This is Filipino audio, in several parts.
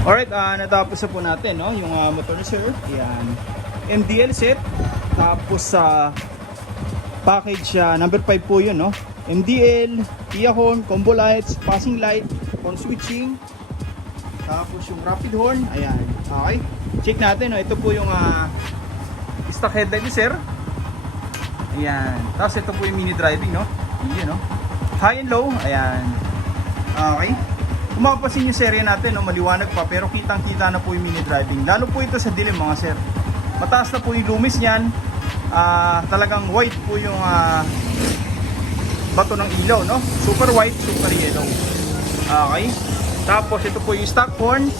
Alright, natapos na po natin, no? Yung motor ni sir. Yan. MDL set. Tapos sa package number 5 po yun, no? MDL, Kia horn, combo lights, passing light, horn switching. Tapos yung rapid horn. Ayan. Okay. Check natin, no? Ito po yung stock headlight ni sir. Ayan. Tapos ito po yung mini driving, no? Yun, no? High and low. Ayan. Okay. Kung mapapansin yung serye natin, no, maliwanag pa pero kitang-kita na po yung mini driving. Lalo po ito sa dilim, mga sir. Mataas na po yung lumis niyan. Talagang white po yung bato ng ilaw, no? Super white, super yellow. Okay. Tapos ito po yung stock horn.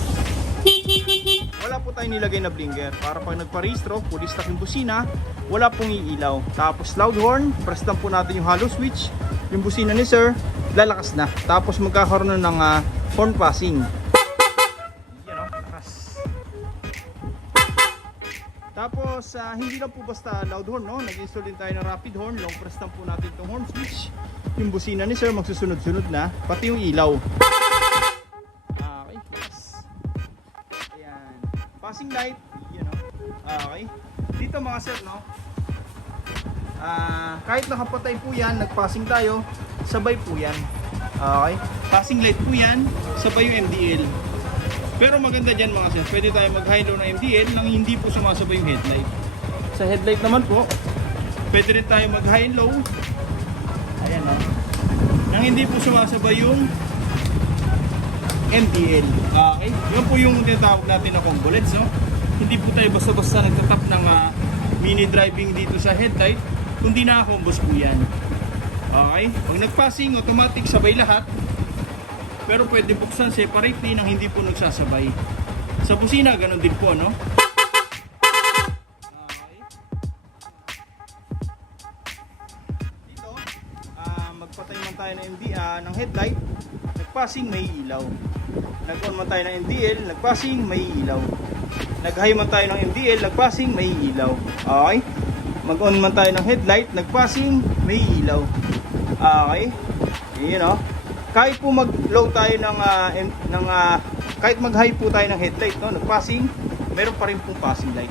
Wala po tayong nilagay na blinker para pag nagpa-restro, fully stock yung busina, wala pong iilaw. Tapos loud horn, press lang po natin yung hollow switch. Yung busina ni sir, lalakas na. Tapos magkakaroon na ng horn passing. Yan o, lakas. Tapos hindi lang po basta loud horn, no? Nag-install din tayo ng rapid horn. Long press lang po natin itong horn switch. Yung busina ni sir magsusunod-sunod na, pati yung ilaw. Okay, yes. Ayan. Passing light, you know. Okay. Dito mga sir, no? Kahit nakapatay po yan, nagpassing tayo, sabay po yan. Okay? Passing light po yan, sabay yung MDL. Pero maganda dyan mga sir, pwede tayo mag-high low na MDL nang hindi po sumasabay yung headlight. Sa headlight naman po, pwede rin tayo mag-high and low. Ayan o. Nang hindi po sumasabay yung MDL. Okay? Yan po yung tinatawag natin na combo lights, no? Hindi po tayo basta-basta nagtatap ng mini driving dito sa headlight, kundi nakakombos po yan. Okay? Pag nagpassing, automatic sabay lahat. Pero pwede buksan separately nang hindi po nagsasabay. Sa busina, ganun din po, no? Okay. Dito, magpatay man tayo ng headlight, nagpassing, may ilaw. Nag-on man tayo ng MDL, nagpassing, may ilaw. Nag-high man tayo ng MDL, nagpassing, may ilaw. Okay? Mag-on man tayo ng headlight, nagpassing, may ilaw. Okay? Yun o. Kahit po mag-low tayo kahit mag-high po tayo ng headlight, no? Nag-passing, meron pa rin pong passing light.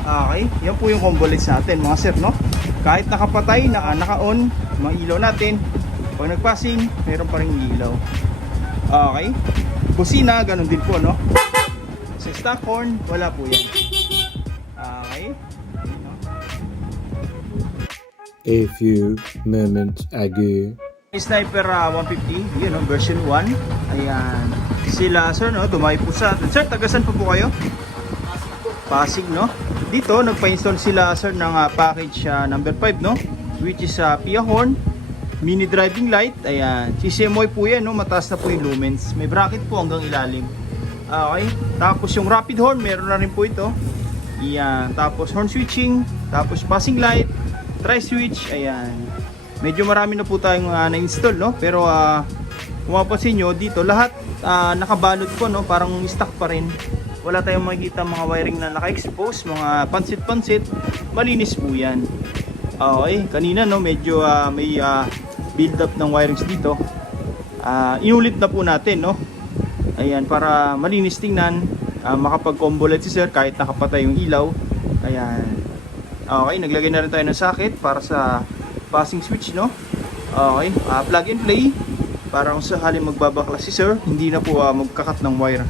Okay? Yan po yung combo lights natin, mga sir, no? Kahit nakapatay, naka-on, mga ilaw natin. Pag nag-passing, meron pa rin ilaw. Okay? Busina, ganun din po, no? Sa stock horn, wala po yan. Okay? A few moments ago. Sniper 150, yun, no, version 1. Ayan. Sila, sir, no? Dumayo po sa atin. Sir, tagasan po po kayo? Pasig, no? Dito, nagpa-install sila, sir, ng package number 5, no? Which is Kia horn, mini driving light. Ayan. CCMY po yan, no? Mataas na po yung lumens. May bracket po hanggang ilalim. Okay. Tapos yung rapid horn, meron na rin po ito. Ayan. Tapos horn switching. Tapos passing light. Tri-switch. Ayan. Medyo marami na po tayong na-install, no? Pero kung mapapansin nyo, dito lahat nakabalot po, no? Parang stock pa rin. Wala tayong makikita mga wiring na naka-expose. Mga pansit-pansit. Malinis po yan. Okay. Kanina, no? Medyo may build up ng wirings dito. Inulit na po natin, no? Ayan, para malinis tingnan, makapag-combo light si sir kahit nakapatay yung ilaw. Ayan. Okay, naglagay na rin tayo ng socket para sa passing switch, no? Okay, plug and play para kung sakali magbabaklas si sir, hindi na po magkakat ng wire.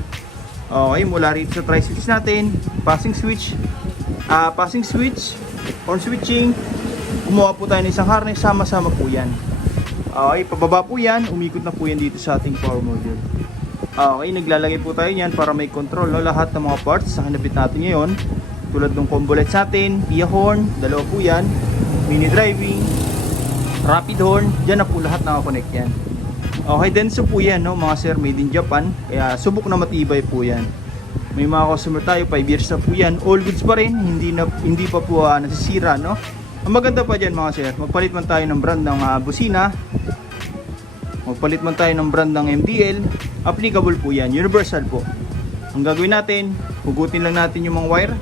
Okay, mula rito sa tri-switch natin, passing switch, horn switching, gumawa po tayo ng isang harness, sama-sama po yan. Okay, pababa po yan, umikot na po yan dito sa ating power module. Okay, naglalagay po tayo niyan para may control, no? Lahat ng mga parts na kinabit natin ngayon, tulad ng combo lights natin, Kia horn, dalawa po yan, mini driving, rapid horn, dyan na po lahat nakakonect yan. Okay, Denso po yan, no? Mga sir, made in Japan, kaya subok na matibay po yan. May mga customer tayo, 5 years na po yan, all goods pa rin, hindi pa po nasisira, no? Ang maganda pa dyan mga sir, magpalit man tayo ng brand ng busina, magpalit man tayo ng brand ng MDL, applicable po yan, universal po. Ang gagawin natin, hugutin lang natin yung mga wire,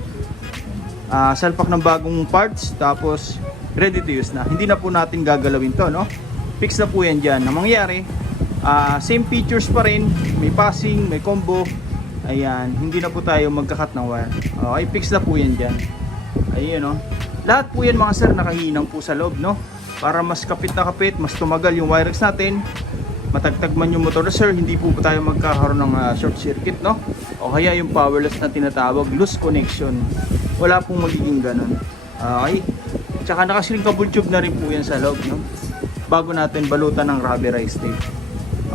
salpak ng bagong parts, tapos ready to use na. Hindi na po natin gagalawin to, no? Fix na po yan dyan. Ang mangyayari, Same features pa rin, may passing, may combo. Ayan, hindi na po tayo magkakat ng wire. Okay, fix na po yan dyan. Ayun, no? Lahat po yan mga sir nakahinang po sa loob, no? Para mas kapit na kapit, mas tumagal yung wirings natin. Matagtag man yung motor na sir, hindi po tayo magkakaroon ng short circuit, no? O kaya yung powerless na tinatawag, loose connection. Wala pong magiging ganun. Okay? Tsaka nakashrinkable tube na rin po yan sa loob, no? Bago natin balutan ng rubberized tape.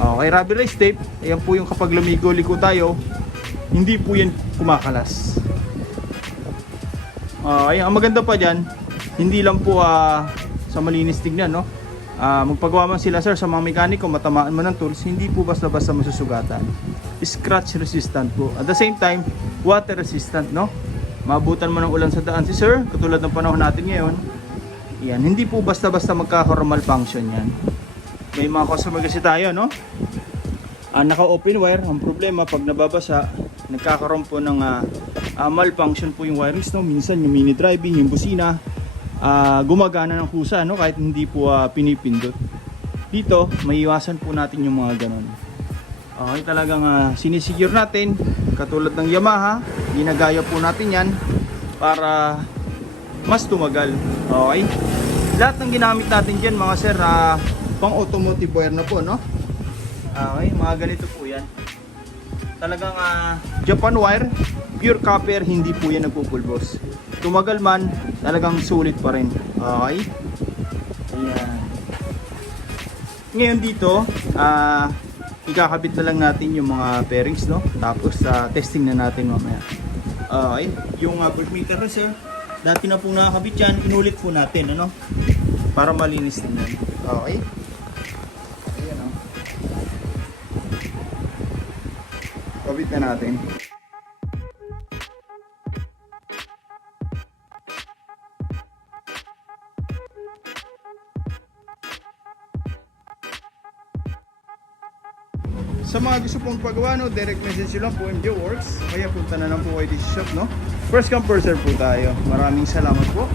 Okay, rubberized tape, ayan po yung kapag lumigo-liko tayo, hindi po yan kumakalas. Okay, ang maganda pa dyan, hindi lang po sa malinis tignan, no? Magpagawa man sila sir sa mga mekaniko, matamaan mo ng tools, hindi po basta-basta masusugatan. Scratch resistant po. At the same time, water resistant, no? Maabutan mo ng ulan sa daan si sir, katulad ng panahon natin ngayon. Yan, hindi po basta-basta magkakaroon malfunction yan. May mga customer kasi tayo, no? Naka-open wire, ang problema pag nababasa, nagkakaroon po ng malfunction po yung wirings, no? Minsan yung mini driving, yung busina, gumagana ng kusa, no? Kahit hindi po pinipindot. Dito, maiiwasan po natin yung mga ganon. Okay, talagang sinisecure natin, katulad ng Yamaha, ginagaya po natin yan para mas tumagal. Okay, lahat ng ginamit natin dyan mga sir, pang automotive wire na po, no? Okay, mga ganito po yan. Talagang Japan wire, pure copper, hindi po yan nagpupulbos. Tumagal man, talagang sulit pa rin. Okay, ayan. Ngayon dito, ikakabit na lang natin yung mga bearings, no? Tapos testing na natin mamaya. Okay, yung voltmeter na sir, dati na pong nakakabit yan, inulit po natin, ano? Para malinis din yan. Okay, ayan, o. Kabit na natin. Sa mga gusto pong pagawa, no, direct message nyo lang po MJ Works. Kaya punta na lang po kayo dito sa shop, no? First come first serve po tayo. Maraming salamat po.